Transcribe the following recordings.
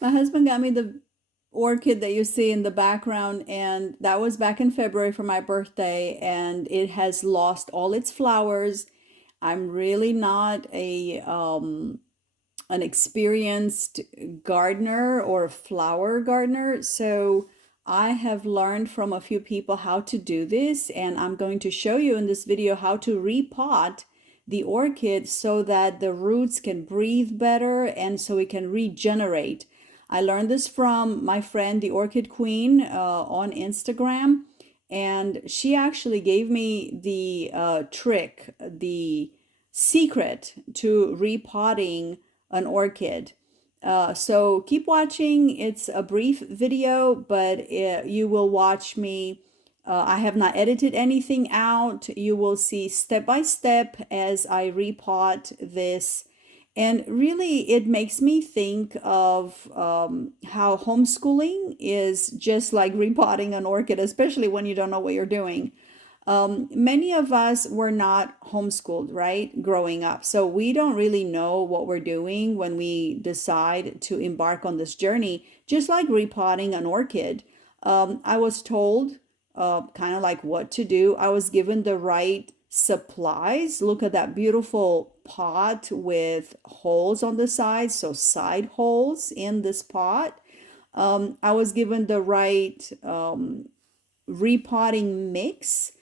My husband got me the orchid that you see in the background, and that was back in February for my birthday, and it has lost all its flowers. I'm really not a an experienced gardener or flower gardener, so I have learned from a few people how to do this, and I'm going to show you in this video how to repot the orchid so that the roots can breathe better and so it can regenerate. I learned this from my friend, the Orchid Queen, on Instagram, and she actually gave me the trick, the secret to repotting an orchid. So keep watching. It's a brief video, but you will watch me. I have not edited anything out. You will see step by step as I repot this. And really, it makes me think of how homeschooling is just like repotting an orchid, especially when you don't know what you're doing. Many of us were not homeschooled, right, growing up. So we don't really know what we're doing when we decide to embark on this journey, just like repotting an orchid. I was told kind of like what to do. I was given the right supplies. Look at that beautiful pot with holes on the sides, so side holes in this pot. I was given the right repotting mix,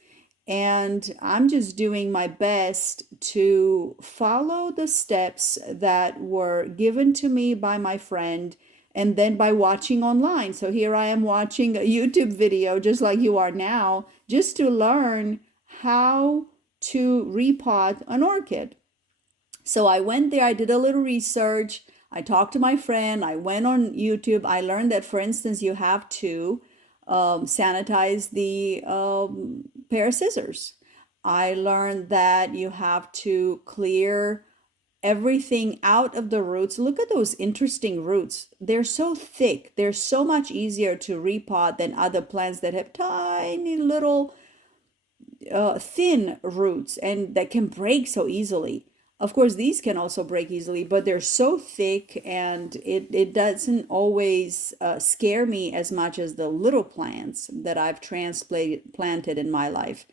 and I'm just doing my best to follow the steps that were given to me by my friend and then by watching online. So here I am watching a YouTube video just like you are now, just to learn how to repot an orchid. So I went there, I did a little research, I talked to my friend, I went on YouTube. I learned that, for instance, you have to sanitize the pair of scissors. I learned that you have to clear everything out of the roots. Look at those interesting roots. They're so thick. They're so much easier to repot than other plants that have tiny little thin roots and that can break so easily. Of course, these can also break easily, but they're so thick and it doesn't always scare me as much as the little plants that I've transplanted in my life.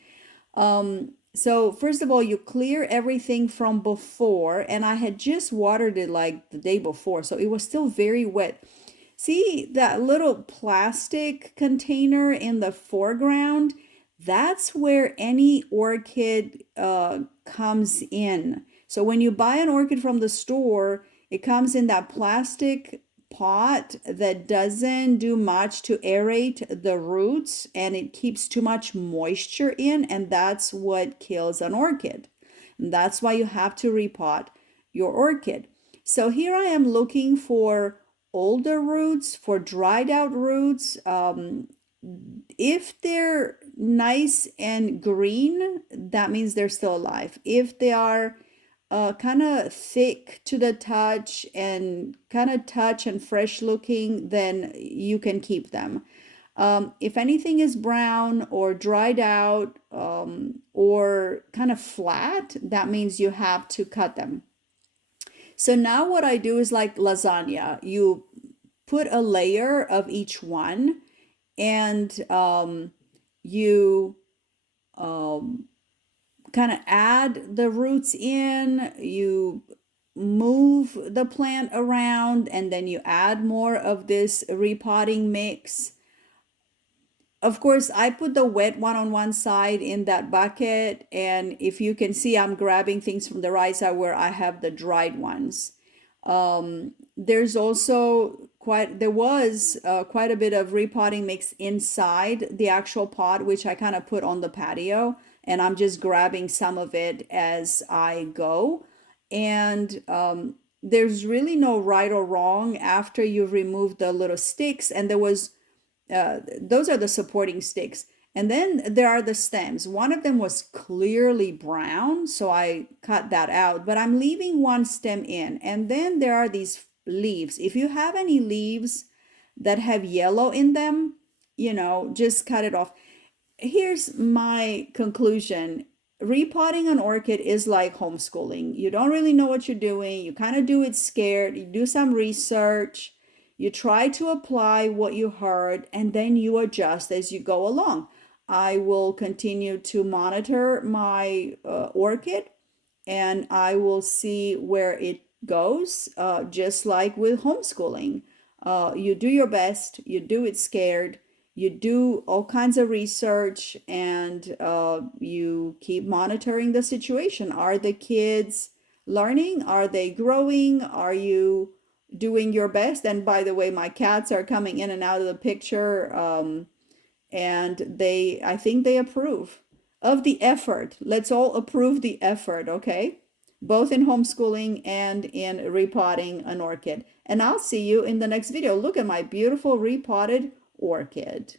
So first of all, you clear everything from before, and I had just watered it like the day before, so it was still very wet. See that little plastic container in the foreground? That's where any orchid comes in. So when you buy an orchid from the store, it comes in that plastic pot that doesn't do much to aerate the roots and it keeps too much moisture in, and that's what kills an orchid. And that's why you have to repot your orchid. So here I am looking for older roots, for dried out roots. If they're nice and green, that means they're still alive. If they are kind of thick to the touch and kind of touch and fresh looking, then you can keep them. If anything is brown or dried out or kind of flat, that means you have to cut them. So now what I do is like lasagna. You put a layer of each one, and you um, kind of add the roots in, you move the plant around, and then you add more of this repotting mix. Of course, I put the wet one on one side in that bucket, and if you can see, I'm grabbing things from the right side where I have the dried ones. There's also there was quite a bit of repotting mix inside the actual pot, which I kind of put on the patio, and I'm just grabbing some of it as I go. And there's really no right or wrong after you've removed the little sticks, and there was those are the supporting sticks. And then there are the stems. One of them was clearly brown, so I cut that out, but I'm leaving one stem in. And then there are these leaves. If you have any leaves that have yellow in them, just cut it off. Here's my conclusion. Repotting an orchid is like homeschooling. You don't really know what you're doing. You kind of do it scared. You do some research. You try to apply what you heard and then you adjust as you go along. I will continue to monitor my orchid and I will see where it goes, just like with homeschooling. You do your best, you do it scared, you do all kinds of research, and you keep monitoring the situation. Are the kids learning? Are they growing? Are you doing your best? And by the way, my cats are coming in and out of the picture. And I think they approve of the effort. Let's all approve the effort, okay? Both in homeschooling and in repotting an orchid. And I'll see you in the next video. Look at my beautiful repotted orchid.